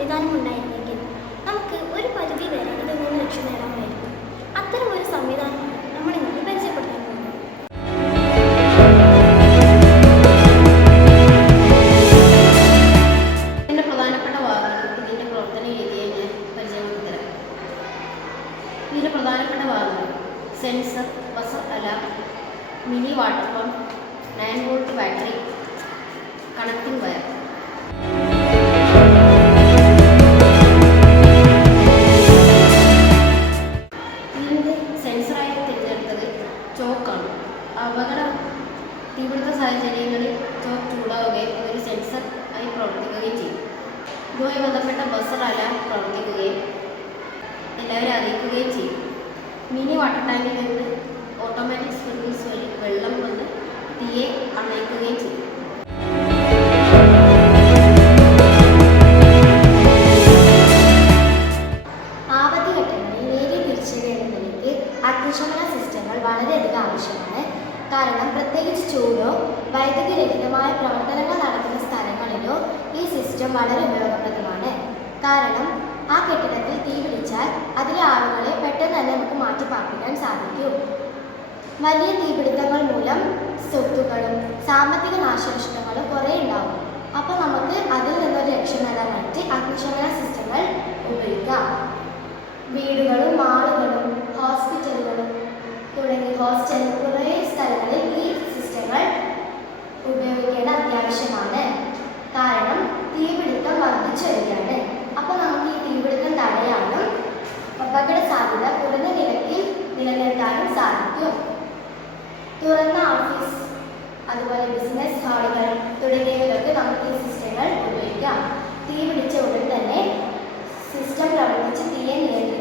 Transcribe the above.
സംവിധാനം ഉണ്ടായിരുന്നെങ്കിൽ നമുക്ക് ഒരു പരിധി വരെ ഇതിൽ നിന്ന് രക്ഷ നേടാമായിരുന്നു. അത്തരം ഒരു സംവിധാനമാണ് നമ്മൾ ഇന്ന് പരിചയപ്പെടുത്താൻ പോകുന്നത്. ഇതിൻ്റെ പ്രധാനപ്പെട്ട ഭാഗങ്ങളും ഇതിൻ്റെ പ്രവർത്തന രീതിയെ ഞാൻ പരിചയമാക്കി തരാം. ഇതിൻ്റെ പ്രധാനപ്പെട്ട ഭാഗങ്ങൾ sensor, buzzer alarm, mini water pump, 9 volt battery, connecting wire. ഇതിൻ്റെ സെൻസറായി തിരഞ്ഞെടുത്തത് ചോക്കാണ്. തീപിടുത്ത സാഹചര്യങ്ങളിൽ ചോക്ക് ചൂടാവുകയും ഒരു സെൻസർ ആയി പ്രവർത്തിക്കുകയും ചെയ്യും. ഇതുമായി ബന്ധപ്പെട്ട ബസർ അലാം പ്രവർത്തിക്കുകയും എല്ലാവരും അറിയിക്കുകയും ചെയ്യും. മിനി വാട്ടർ ടാങ്കിൽ നിന്ന് ഓട്ടോമാറ്റിക് സ്പ്രിംഗ്സ് വഴി വെള്ളം വന്ന് തീയെ അണയ്ക്കുകയും ചെയ്യും. ആപത്തുഘട്ടങ്ങളിൽ നേരിയ തിരിച്ചറിയുന്നതിലേക്ക് അഗ്നിശമന സിസ്റ്റങ്ങൾ വളരെയധികം ആവശ്യമാണ്. കാരണം പ്രത്യേകിച്ച് ചൂടോ വൈദ്യുതി രഹിതമായ പ്രവർത്തനങ്ങൾ നടക്കുന്ന സ്ഥലങ്ങളിലോ ഈ സിസ്റ്റം വളരെ ഉപയോഗപ്രദമാണ്. കാരണം ആ കെട്ടിടത്തിൽ തീ പിടിച്ചാൽ അതിലെ ആളുകളെ പെട്ടെന്ന് തന്നെ നമുക്ക് മാറ്റിപ്പാർപ്പിക്കാൻ സാധിക്കും. വലിയ തീപിടുത്തങ്ങൾ മൂലം സ്വത്തുക്കളും സാമ്പത്തിക നാശനഷ്ടങ്ങളും കുറേ ഉണ്ടാവും. അപ്പോൾ നമുക്ക് അതിൽ നിന്നൊരു രക്ഷ നേടാനായിട്ട് അഗ്നിശമന സിസ്റ്റങ്ങൾ ഉപയോഗിക്കാം. വീടുകളും മാളുകളും ഹോസ്പിറ്റലുകളും തുടങ്ങി കുറേ സ്ഥലങ്ങളിൽ ഈ സിസ്റ്റങ്ങൾ ഉപയോഗിക്കേണ്ട അത്യാവശ്യമാണ്. കാരണം തീപിടുത്തം വർദ്ധിച്ചു വരികയാണ്. അപ്പോൾ നമുക്ക് ഈ തീപിടുത്തം തടയാനും അപകട സാധ്യത കുറഞ്ഞ നിരക്കിൽ നിലനിർത്താനും സാധിക്കും. തുറന്ന ഓഫീസ്, അതുപോലെ ബിസിനസ് ഹാളുകൾ തുടങ്ങിയവരൊക്കെ നമുക്ക് ഈ സിസ്റ്റങ്ങൾ ഉപയോഗിക്കാം. തീ പിടിച്ച ഉടൻ തന്നെ സിസ്റ്റം പ്രവർത്തിച്ച് തീയെ നിയന്ത്രിക്കും.